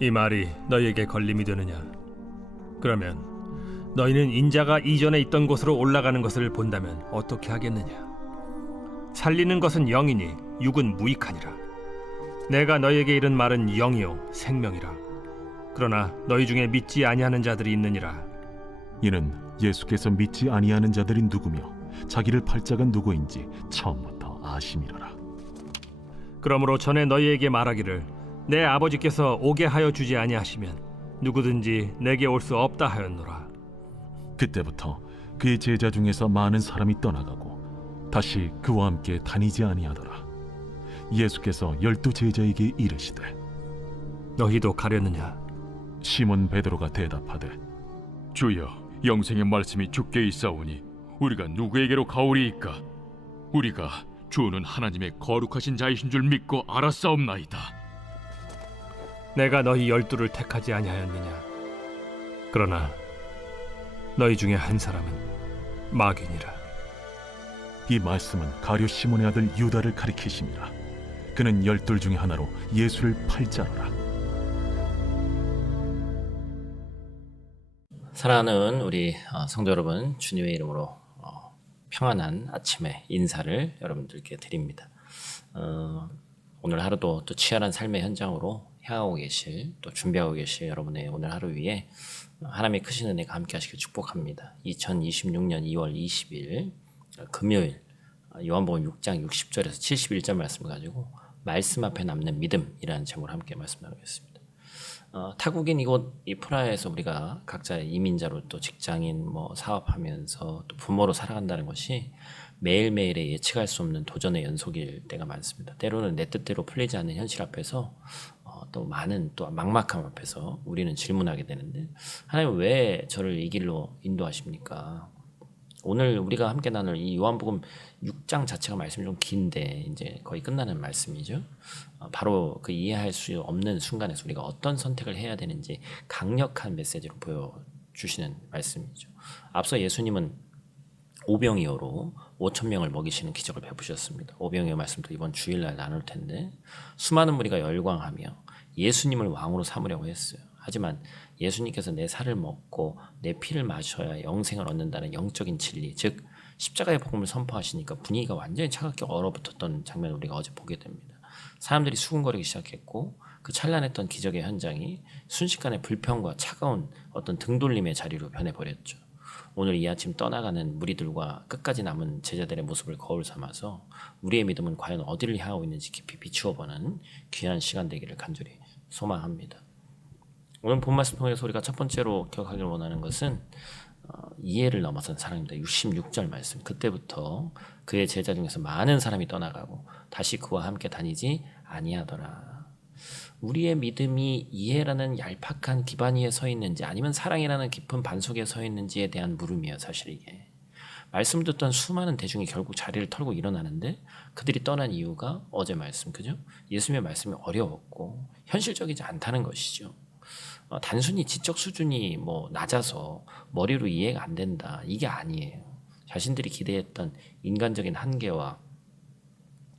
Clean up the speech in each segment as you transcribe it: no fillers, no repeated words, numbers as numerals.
이 말이 너희에게 걸림이 되느냐? 그러면 너희는 인자가 이전에 있던 곳으로 올라가는 것을 본다면 어떻게 하겠느냐? 살리는 것은 영이니 육은 무익하니라. 내가 너희에게 이른 말은 영이요 생명이라. 그러나 너희 중에 믿지 아니하는 자들이 있느니라. 이는 예수께서 믿지 아니하는 자들이 누구며 자기를 팔 자가 누구인지 처음부터 아심이로라. 그러므로 전에 너희에게 말하기를 내 아버지께서 오게 하여 주지 아니하시면 누구든지 내게 올 수 없다 하였노라. 그때부터 그의 제자 중에서 많은 사람이 떠나가고 다시 그와 함께 다니지 아니하더라. 예수께서 12 제자에게 이르시되 너희도 가려느냐? 시몬 베드로가 대답하되 주여, 영생의 말씀이 주께 있사오니 우리가 누구에게로 가오리이까? 우리가 주는 하나님의 거룩하신 자이신 줄 믿고 알았사옵나이다. 내가 너희 12를 택하지 아니하였느냐? 그러나 너희 중에 한 사람은 마귀니라. 이 말씀은 가룟 시몬의 아들 유다를 가리키심이라. 그는 12 중에 하나로 예수를 팔 자로라. 사랑하는 우리 성도 여러분, 주님의 이름으로 평안한 아침의 인사를 여러분들께 드립니다. 오늘 하루도 또 치열한 삶의 현장으로 향하고 계실, 또 준비하고 계실 여러분의 오늘 하루 위에 하나님의 크신 은혜가 함께 하시길 축복합니다. 2026년 2월 20일 금요일 요한복음 6장 60절에서 71절 말씀을 가지고 말씀 앞에 남는 믿음이라는 제목으로 함께 말씀 나누겠습니다. 타국인 이곳 이 프라하에서 우리가 각자 이민자로 또 직장인 사업하면서 또 부모로 살아간다는 것이 매일매일의 예측할 수 없는 도전의 연속일 때가 많습니다. 때로는 내 뜻대로 풀리지 않는 현실 앞에서 또 많은 또 막막함 앞에서 우리는 질문하게 되는데, 하나님 왜 저를 이 길로 인도하십니까? 오늘 우리가 함께 나눌 이 요한복음 6장 자체가 말씀이 좀 긴데 이제 거의 끝나는 말씀이죠. 바로 그 이해할 수 없는 순간에서 우리가 어떤 선택을 해야 되는지 강력한 메시지로 보여주시는 말씀이죠. 앞서 예수님은 오병이어로 5,000명을 먹이시는 기적을 베푸셨습니다. 오병이어 말씀도 이번 주일날 나눌 텐데, 수많은 무리가 열광하며 예수님을 왕으로 삼으려고 했어요. 하지만 예수님께서 내 살을 먹고 내 피를 마셔야 영생을 얻는다는 영적인 진리, 즉 십자가의 복음을 선포하시니까 분위기가 완전히 차갑게 얼어붙었던 장면을 우리가 어제 보게 됩니다. 사람들이 수군거리기 시작했고 그 찬란했던 기적의 현장이 순식간에 불평과 차가운 어떤 등돌림의 자리로 변해버렸죠. 오늘 이 아침 떠나가는 무리들과 끝까지 남은 제자들의 모습을 거울 삼아서 우리의 믿음은 과연 어디를 향하고 있는지 깊이 비추어보는 귀한 시간 되기를 간절히 소망합니다. 오늘 본 말씀 통해서 우리가 첫 번째로 기억하길 원하는 것은 이해를 넘어선 사랑입니다. 66절 말씀. 그때부터 그의 제자 중에서 많은 사람이 떠나가고 다시 그와 함께 다니지 아니하더라. 우리의 믿음이 이해라는 얄팍한 기반 위에 서 있는지 아니면 사랑이라는 깊은 반석에 서 있는지에 대한 물음이에요. 사실 이게. 말씀 듣던 수많은 대중이 결국 자리를 털고 일어나는데 그들이 떠난 이유가 어제 말씀, 그죠? 예수님의 말씀이 어려웠고 현실적이지 않다는 것이죠. 단순히 지적 수준이 낮아서 머리로 이해가 안 된다, 이게 아니에요. 자신들이 기대했던 인간적인 한계와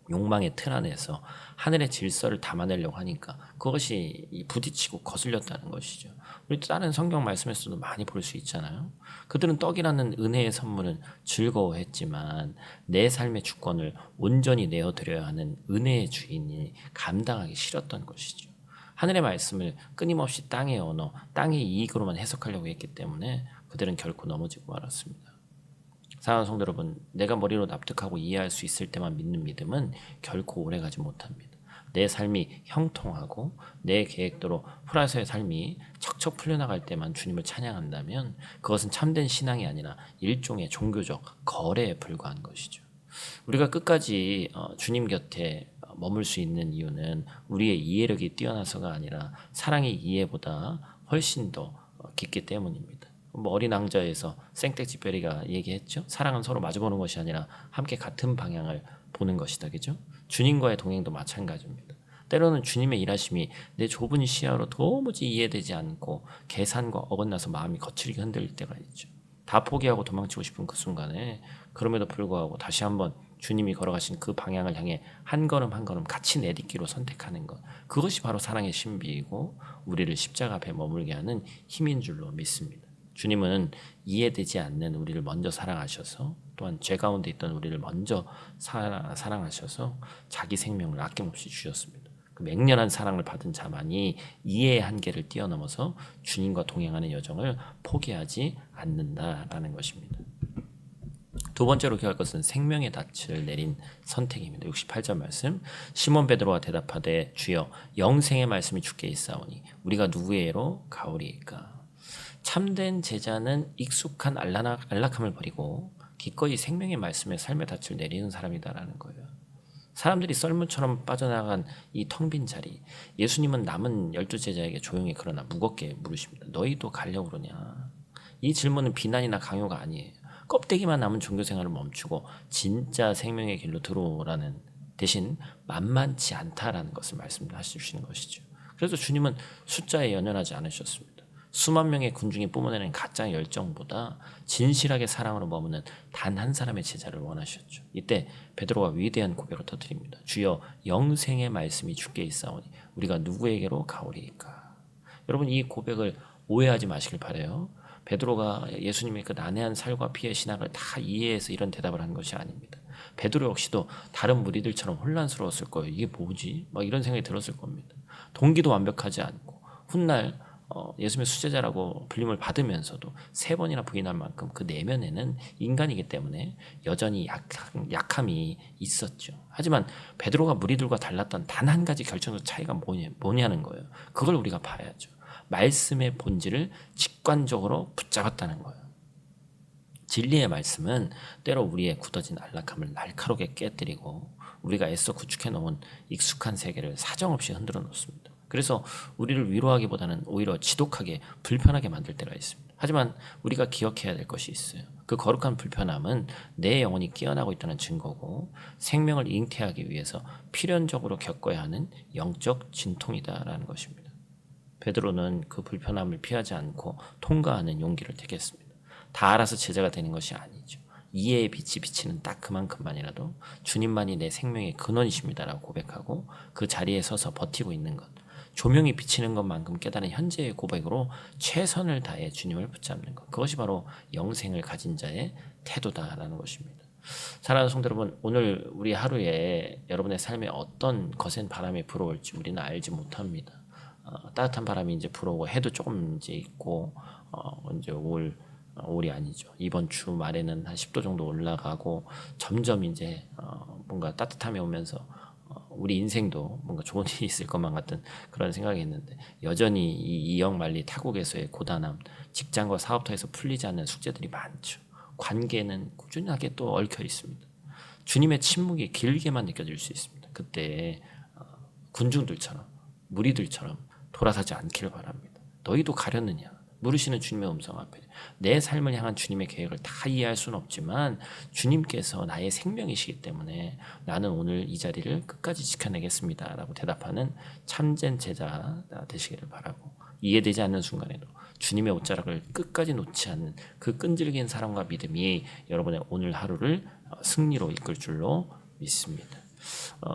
욕망의 틀 안에서 하늘의 질서를 담아내려고 하니까 그것이 부딪히고 거슬렸다는 것이죠. 우리 다른 성경 말씀에서도 많이 볼 수 있잖아요. 그들은 떡이라는 은혜의 선물은 즐거워했지만 내 삶의 주권을 온전히 내어드려야 하는 은혜의 주인이 감당하기 싫었던 것이죠. 하늘의 말씀을 끊임없이 땅의 언어, 땅의 이익으로만 해석하려고 했기 때문에 그들은 결코 넘어지고 말았습니다. 사랑하는 성도 여러분, 내가 머리로 납득하고 이해할 수 있을 때만 믿는 믿음은 결코 오래가지 못합니다. 내 삶이 형통하고 내 계획대로 프라하에서의 삶이 척척 풀려나갈 때만 주님을 찬양한다면 그것은 참된 신앙이 아니라 일종의 종교적 거래에 불과한 것이죠. 우리가 끝까지 주님 곁에 머물 수 있는 이유는 우리의 이해력이 뛰어나서가 아니라 사랑의 이해보다 훨씬 더 깊기 때문입니다. 어린 왕자에서 생텍쥐페리가 얘기했죠. 사랑은 서로 마주보는 것이 아니라 함께 같은 방향을 보는 것이다. 그죠? 주님과의 동행도 마찬가지입니다. 때로는 주님의 일하심이 내 좁은 시야로 도무지 이해되지 않고 계산과 어긋나서 마음이 거칠게 흔들릴 때가 있죠. 다 포기하고 도망치고 싶은 그 순간에 그럼에도 불구하고 다시 한번 주님이 걸어가신 그 방향을 향해 한 걸음 한 걸음 같이 내딛기로 선택하는 것, 그것이 바로 사랑의 신비이고 우리를 십자가 앞에 머물게 하는 힘인 줄로 믿습니다. 주님은 이해되지 않는 우리를 먼저 사랑하셔서, 또한 죄 가운데 있던 우리를 먼저 사랑하셔서 자기 생명을 아낌없이 주셨습니다. 그 맹렬한 사랑을 받은 자만이 이해의 한계를 뛰어넘어서 주님과 동행하는 여정을 포기하지 않는다라는 것입니다. 두 번째로 기억할 것은 생명의 닻을 내린 선택입니다. 68절 말씀, 시몬 베드로가 대답하되 주여 영생의 말씀이 주께 있사오니 우리가 누구에게로 가오리이까. 참된 제자는 익숙한 안락함을 버리고 기꺼이 생명의 말씀에 삶의 닻을 내리는 사람이다라는 거예요. 사람들이 썰물처럼 빠져나간 이 텅 빈 자리, 예수님은 남은 12제자에게 조용히 그러나 무겁게 물으십니다. 너희도 가려고 그러냐? 이 질문은 비난이나 강요가 아니에요. 껍데기만 남은 종교생활을 멈추고 진짜 생명의 길로 들어오라는, 대신 만만치 않다라는 것을 말씀하시는 것이죠. 그래서 주님은 숫자에 연연하지 않으셨습니다. 수만 명의 군중이 뿜어내는 가짜 열정보다 진실하게 사랑으로 머무는 단 한 사람의 제자를 원하셨죠. 이때 베드로가 위대한 고백을 터뜨립니다. 주여 영생의 말씀이 주께 있사오니 우리가 누구에게로 가오리이까. 여러분, 이 고백을 오해하지 마시길 바라요. 베드로가 예수님의 그 난해한 살과 피의 신학을 다 이해해서 이런 대답을 한 것이 아닙니다. 베드로 역시도 다른 무리들처럼 혼란스러웠을 거예요. 이게 뭐지? 막 이런 생각이 들었을 겁니다. 동기도 완벽하지 않고 훗날 예수님의 수제자라고 불림을 받으면서도 3번이나 부인할 만큼 그 내면에는 인간이기 때문에 여전히 약함이 있었죠. 하지만 베드로가 무리들과 달랐던 단 한 가지 결정적 차이가 뭐냐는 거예요. 그걸 우리가 봐야죠. 말씀의 본질을 직관적으로 붙잡았다는 거예요. 진리의 말씀은 때로 우리의 굳어진 안락함을 날카롭게 깨뜨리고 우리가 애써 구축해 놓은 익숙한 세계를 사정없이 흔들어 놓습니다. 그래서 우리를 위로하기보다는 오히려 지독하게 불편하게 만들 때가 있습니다. 하지만 우리가 기억해야 될 것이 있어요. 그 거룩한 불편함은 내 영혼이 깨어나고 있다는 증거고 생명을 잉태하기 위해서 필연적으로 겪어야 하는 영적 진통이다라는 것입니다. 베드로는 그 불편함을 피하지 않고 통과하는 용기를 택했습니다. 다 알아서 제자가 되는 것이 아니죠. 이해의 빛이 비치는 딱 그만큼만이라도 주님만이 내 생명의 근원이십니다라고 고백하고 그 자리에 서서 버티고 있는 것, 조명이 비치는 것만큼 깨달은 현재의 고백으로 최선을 다해 주님을 붙잡는 것, 그것이 바로 영생을 가진 자의 태도다라는 것입니다. 사랑하는 성도 여러분, 오늘 우리 하루에 여러분의 삶에 어떤 거센 바람이 불어올지 우리는 알지 못합니다. 따뜻한 바람이 이제 불어오고 해도 조금 이제 있고 이제 올이 아니죠. 이번 주 말에는 한 10도 정도 올라가고 점점 이제 뭔가 따뜻함이 오면서 우리 인생도 뭔가 좋은 일이 있을 것만 같은 그런 생각이 했는데, 여전히 이 이역만리 타국에서의 고단함, 직장과 사업터에서 풀리지 않는 숙제들이 많죠. 관계는 꾸준하게 또 얽혀 있습니다. 주님의 침묵이 길게만 느껴질 수 있습니다. 그때 군중들처럼 무리들처럼 돌아서지 않기를 바랍니다. 너희도 가렸느냐? 물으시는 주님의 음성 앞에 내 삶을 향한 주님의 계획을 다 이해할 수는 없지만 주님께서 나의 생명이시기 때문에 나는 오늘 이 자리를 끝까지 지켜내겠습니다 라고 대답하는 참된 제자 되시기를 바라고, 이해되지 않는 순간에도 주님의 옷자락을 끝까지 놓지 않는 그 끈질긴 사랑과 믿음이 여러분의 오늘 하루를 승리로 이끌 줄로 믿습니다.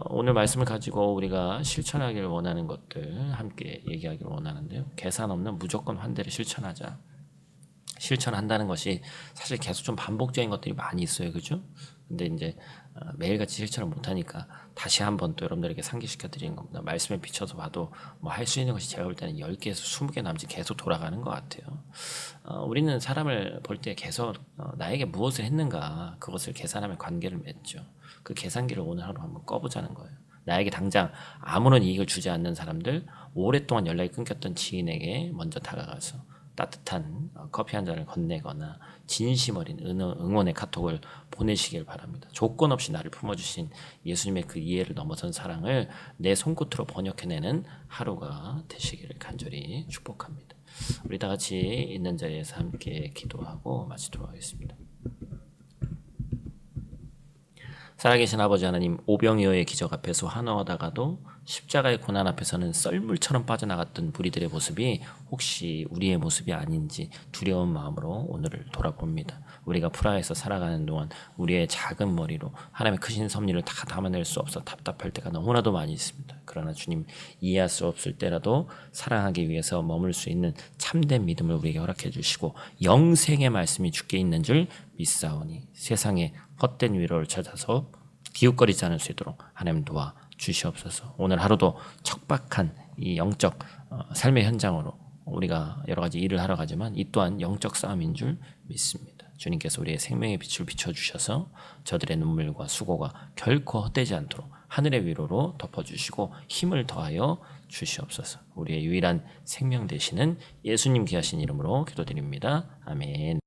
오늘 말씀을 가지고 우리가 실천하기를 원하는 것들 함께 얘기하기를 원하는데요. 계산 없는 무조건 환대를 실천하자. 실천한다는 것이 사실 계속 좀 반복적인 것들이 많이 있어요. 그죠? 근데 이제 매일같이 실천을 못하니까 다시 한번 또 여러분들에게 상기시켜 드리는 겁니다. 말씀에 비춰서 봐도 뭐 할 수 있는 것이 제가 볼 때는 10개에서 20개 남짓 계속 돌아가는 것 같아요. 우리는 사람을 볼 때 계속 나에게 무엇을 했는가, 그것을 계산하며 관계를 맺죠. 그 계산기를 오늘 하루 한번 꺼보자는 거예요. 나에게 당장 아무런 이익을 주지 않는 사람들, 오랫동안 연락이 끊겼던 지인에게 먼저 다가가서 따뜻한 커피 한 잔을 건네거나 진심 어린 응원의 카톡을 보내시길 바랍니다. 조건 없이 나를 품어주신 예수님의 그 이해를 넘어선 사랑을 내 손끝으로 번역해내는 하루가 되시기를 간절히 축복합니다. 우리 다 같이 있는 자리에서 함께 기도하고 마치도록 하겠습니다. 살아계신 아버지 하나님, 오병이어의 기적 앞에서 환호하다가도 십자가의 고난 앞에서는 썰물처럼 빠져나갔던 무리들의 모습이 혹시 우리의 모습이 아닌지 두려운 마음으로 오늘을 돌아봅니다. 우리가 프라하에서 살아가는 동안 우리의 작은 머리로 하나님의 크신 섭리를 다 담아낼 수 없어 답답할 때가 너무나도 많이 있습니다. 그러나 주님, 이해할 수 없을 때라도 사랑하기 위해서 머물 수 있는 참된 믿음을 우리에게 허락해 주시고 영생의 말씀이 주께 있는 줄 믿사오니 세상에 헛된 위로를 찾아서 기웃거리지 않을 수 있도록 하나님 도와 주시옵소서. 오늘 하루도 척박한 이 영적 삶의 현장으로 우리가 여러 가지 일을 하러 가지만 이 또한 영적 싸움인 줄 믿습니다. 주님께서 우리의 생명의 빛을 비춰주셔서 저들의 눈물과 수고가 결코 헛되지 않도록 하늘의 위로로 덮어주시고 힘을 더하여 주시옵소서. 우리의 유일한 생명 되시는 예수님 귀하신 이름으로 기도드립니다. 아멘.